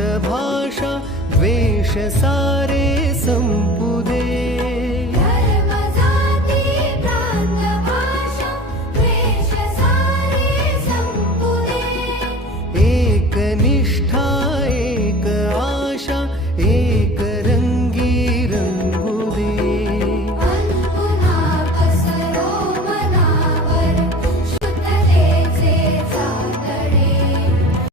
भाषा वेश सारे संपू